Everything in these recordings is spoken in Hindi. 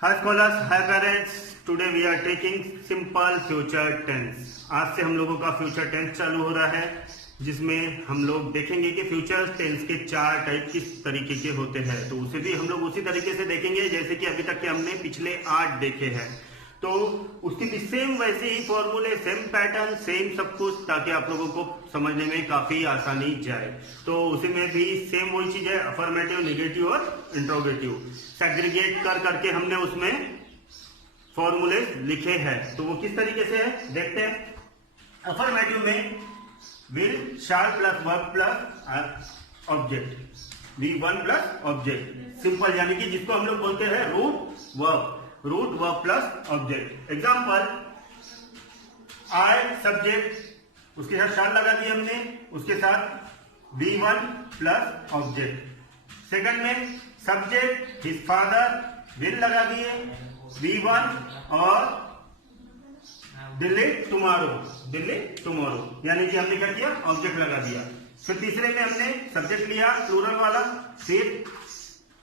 Hi scholars, hi parents. Today we are taking simple future tense. आज से हम लोगों का फ्यूचर टेंस चालू हो रहा है, जिसमें हम लोग देखेंगे कि फ्यूचर टेंस के 4 टाइप किस तरीके के होते हैं। तो उसे भी हम लोग उसी तरीके से देखेंगे जैसे कि अभी तक के हमने पिछले 8 देखे हैं। तो उसके भी सेम वैसे ही फॉर्मूले, सेम पैटर्न, सेम सब कुछ, ताकि आप लोगों को समझने में काफी आसानी जाए। तो उसी में भी सेम वही चीज है, अफर्मेटिव, नेगेटिव और इंट्रोगेटिव सेग्रीगेट कर करके हमने उसमें फॉर्मूले लिखे हैं। तो वो किस तरीके से है देखते हैं। अफर्मेटिव में will, shall plus verb plus object, V1 plus object, simple, यानी कि जिसको हम लोग बोलते हैं root verb plus object. Example, I subject, उसके साथ शाल लगा दिया हमने, उसके साथ V1 प्लस ऑब्जेक्ट। सेकंड में सब्जेक्ट हिज फादर, विल लगा दिए, V1 और दिल्ली टुमारो, यानी कि हमने क्या किया, ऑब्जेक्ट लगा दिया। फिर तीसरे में हमने सब्जेक्ट लिया प्लूरल वाला, फिर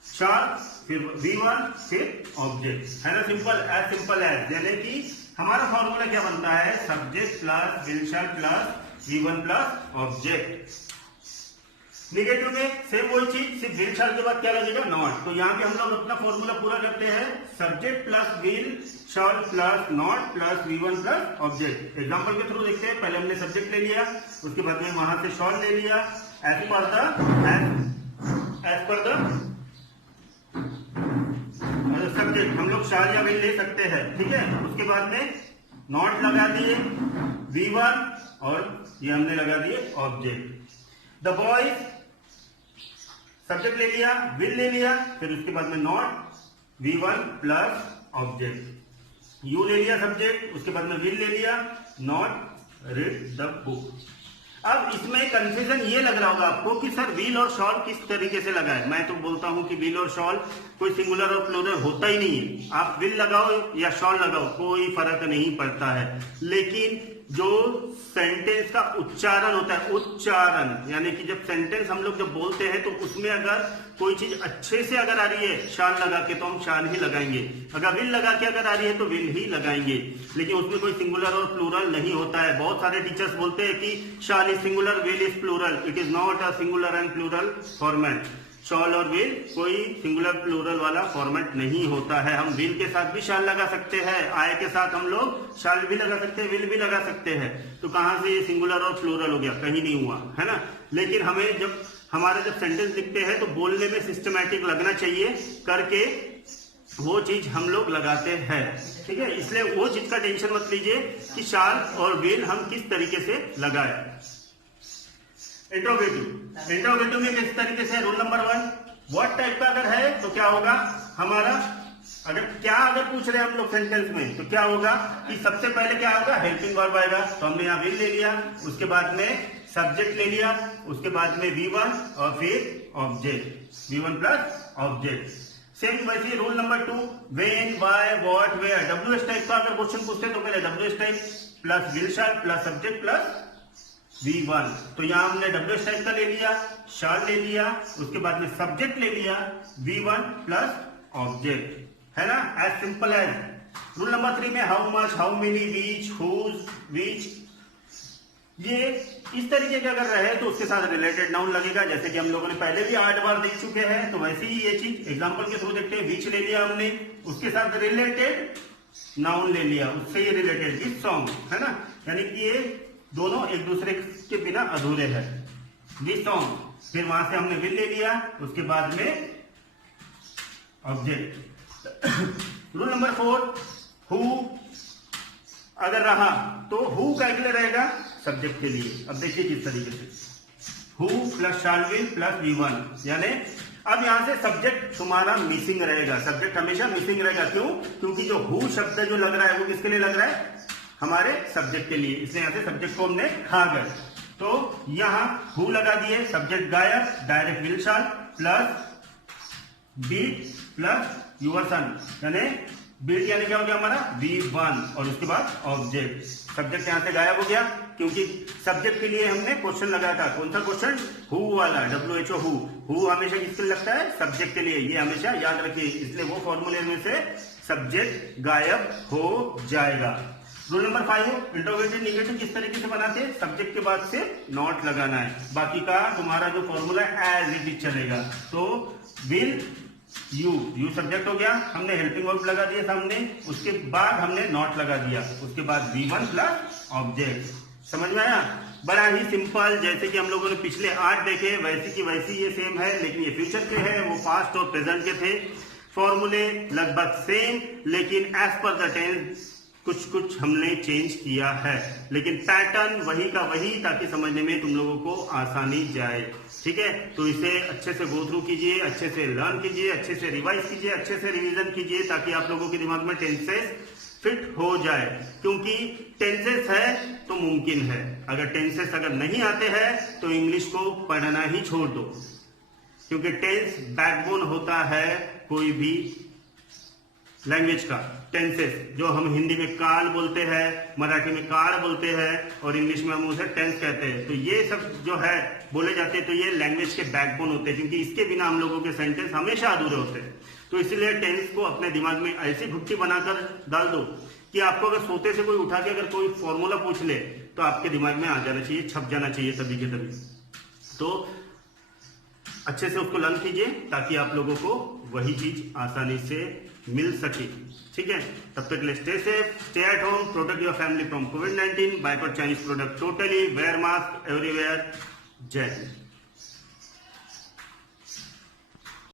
शाल, फिर V1, फिर ऑब्जेक्ट, है ना। सिंपल एज, यानी कि हमारा फॉर्मूला क्या बनता है, subject plus will shall plus V1 plus object. Negative में सेम वही चीज, सिर्फ विल शाल के बाद क्या लगेगा, नॉट। तो यहाँ पे हम लोग अपना फॉर्मूला पूरा करते हैं, subject plus will shall plus not plus V1 plus object. Example के थ्रू देखते हैं। पहले हमने सब्जेक्ट ले लिया, उसके बाद में वहां से शाल ले लिया, एज पर द सब्जेक्ट हम लोग शाल या विल ले सकते हैं, ठीक है। उसके बाद में नॉट लगा दिए, V1 और ये हमने लगा दिए ऑब्जेक्ट। द बॉयज, सब्जेक्ट ले लिया, विल ले लिया, फिर उसके बाद में not, V1 plus object. You ले लिया सब्जेक्ट, उसके बाद में विल ले लिया, नॉट रीड द बुक। अब इसमें कंफ्यूजन ये लग रहा होगा आपको कि सर विल और शॉल किस तरीके से लगाए। मैं तो बोलता हूं कि विल और शॉल कोई सिंगुलर और प्लूरल होता ही नहीं है। आप विल लगाओ या शॉल लगाओ, कोई फर्क नहीं पड़ता है। लेकिन जो सेंटेंस का उच्चारण होता है, उच्चारण, यानी कि जब सेंटेंस हम लोग जब बोलते हैं तो उसमें अगर कोई चीज अच्छे से अगर आ रही है शाल लगा के, तो हम शाल ही लगाएंगे। अगर विल लगा के अगर आ रही है तो विल ही लगाएंगे। लेकिन उसमें कोई सिंगुलर और प्लूरल नहीं होता है। बहुत सारे टीचर्स बोलते हैं कि shall is singular, will is plural. It is not a singular and plural format. Shall और विल कोई सिंगुलर प्लूरल वाला फॉर्मेट नहीं होता है। हम विल के साथ भी शाल लगा सकते हैं, आय के साथ हम लोग शाल भी लगा सकते हैं, विल भी लगा सकते हैं। तो कहां से ये सिंगुलर और प्लूरल हो गया, कहीं नहीं हुआ, है ना। लेकिन हमें जब सेंटेंस लिखते हैं तो बोलने में सिस्टमैटिक लगना चाहिए, करके वो चीज हम लोग लगाते हैं, ठीक है। इसलिए वो चीज का टेंशन मत लीजिए कि शाल और विल हम किस तरीके से लगाए। इंट्रोगेटिव में किस तरीके से, रूल नंबर 1, व्हाट टाइप का अगर है तो क्या होगा हमारा, अगर पूछ रहे हैं हम लोग सेंटेंस में, तो क्या होगा कि सबसे पहले क्या होगा, हेल्पिंग वर्ब आएगा। तो हमने यहाँ विल ले लिया, उसके बाद में सब्जेक्ट ले लिया, उसके बाद में V1 और फिर object, V1 plus object. Same वैसे rule number 2, when, why, what, where. WH type का अगर क्वेश्चन पूछते तो पहले WH type plus will shall plus subject plus V1। तो यहां हमने WH टाइप का ले लिया, शाल ले लिया, उसके बाद में सब्जेक्ट ले लिया, V1 प्लस ऑब्जेक्ट, है ना। As simple as. Rule number 3 में how much, how many, which, whose, which. ये इस तरीके के अगर रहे तो उसके साथ रिलेटेड नाउन लगेगा, जैसे कि हम लोगों ने पहले भी 8 बार देख चुके हैं। तो वैसे ही ये चीज एग्जांपल के थ्रू देखते हैं। विच ले लिया हमने, उसके साथ रिलेटेड नाउन ले लिया, उससे ये रिलेटेड विच सॉन्ग, है ना। यानी कि ये दोनों एक दूसरे के बिना अधूरे हैं, विच सॉन्ग। फिर वहां से हमने विल ले लिया, उसके बाद में ऑब्जेक्ट। रूल नंबर 4, हु अगर रहा तो हु का के लिए रहेगा, सब्जेक्ट के लिए। अब देखिए किस तरीके से, who plus shall will plus V1, यानी अब यहां से सब्जेक्ट तुम्हारा मिसिंग रहेगा। सब्जेक्ट हमेशा मिसिंग रहेगा, क्यों? क्योंकि जो हु शब्द जो लग रहा है वो किसके लिए लग रहा है, हमारे सब्जेक्ट के लिए। इसलिए यहां से सब्जेक्ट को हमने खा गए। तो यहां हु लगा दिए, सब्जेक्ट गायब, direct will shall plus beat plus your son, यानी बीट यानी क्या हो गया हमारा, V1 और उसके बाद ऑब्जेक्ट। सब्जेक्ट यहां से गायब हो गया, क्योंकि सब्जेक्ट के लिए हमने क्वेश्चन लगाया था। कौन सा क्वेश्चन? हु वाला, WHO हु हमेशा किसके लिए लगता है? सब्जेक्ट के लिए। ये हमेशा याद रखिए, इसलिए वो फॉर्मूले में से सब्जेक्ट गायब हो जाएगा। रूल नंबर 5, इंट्रोगेटिव निगेटिव किस तरीके से बनाते हैं? सब्जेक्ट के बाद से नॉट लगाना है, बाकी का तुम्हारा जो फॉर्मूला एज इट इज चलेगा। तो विल यू सब्जेक्ट हो गया, हमने हेल्पिंग वर्ब लगा दिया सामने, उसके बाद हमने नॉट लगा दिया, उसके बाद V1 प्लस ऑब्जेक्ट। समझ में आया? बड़ा ही सिंपल, जैसे कि हम लोगों ने पिछले 8 देखे वैसी की वैसी ये सेम है, लेकिन ये फ्यूचर के है, वो पास्ट और प्रेजेंट के थे। फॉर्मूले लगभग सेम, लेकिन एज पर द टेंस कुछ हमने चेंज किया है, लेकिन पैटर्न वही का वही, ताकि समझने में तुम लोगों को आसानी जाए। ठीक है, तो इसे अच्छे से गो थ्रू कीजिए, अच्छे से लर्न कीजिए, अच्छे से रिवाइज कीजिए, अच्छे से रिवीजन कीजिए, ताकि आप लोगों के दिमाग में टेंसेस फिट हो जाए। क्योंकि टेंसेस है तो मुमकिन है, अगर टेंसेस अगर नहीं आते हैं तो इंग्लिश को पढ़ना ही छोड़ दो, क्योंकि टेंस बैकबोन होता है कोई भी लैंग्वेज का। टेंसेस जो हम हिंदी में काल बोलते हैं, मराठी में काल बोलते हैं, और इंग्लिश में हम उसे टेंस कहते हैं, तो ये सब जो है बोले जाते हैं, तो ये लैंग्वेज के बैकबोन होते हैं, क्योंकि इसके बिना हम लोगों के सेंटेंस हमेशा अधूरे होते हैं। तो इसीलिए टेंस को अपने दिमाग में ऐसी घुट्टी बनाकर डाल दो कि आपको अगर सोते से कोई उठा के अगर कोई फॉर्मूला पूछ ले तो आपके दिमाग में आ जाना चाहिए, छप जाना चाहिए तभी के तभी। तो अच्छे से उसको लर्न कीजिए, ताकि आप लोगों को वही चीज आसानी से मिल सके। ठीक है, तब तक लिए stay safe, stay at home, protect your family from covid, boycott Chinese product totally, wear mask everywhere. जय हिंद।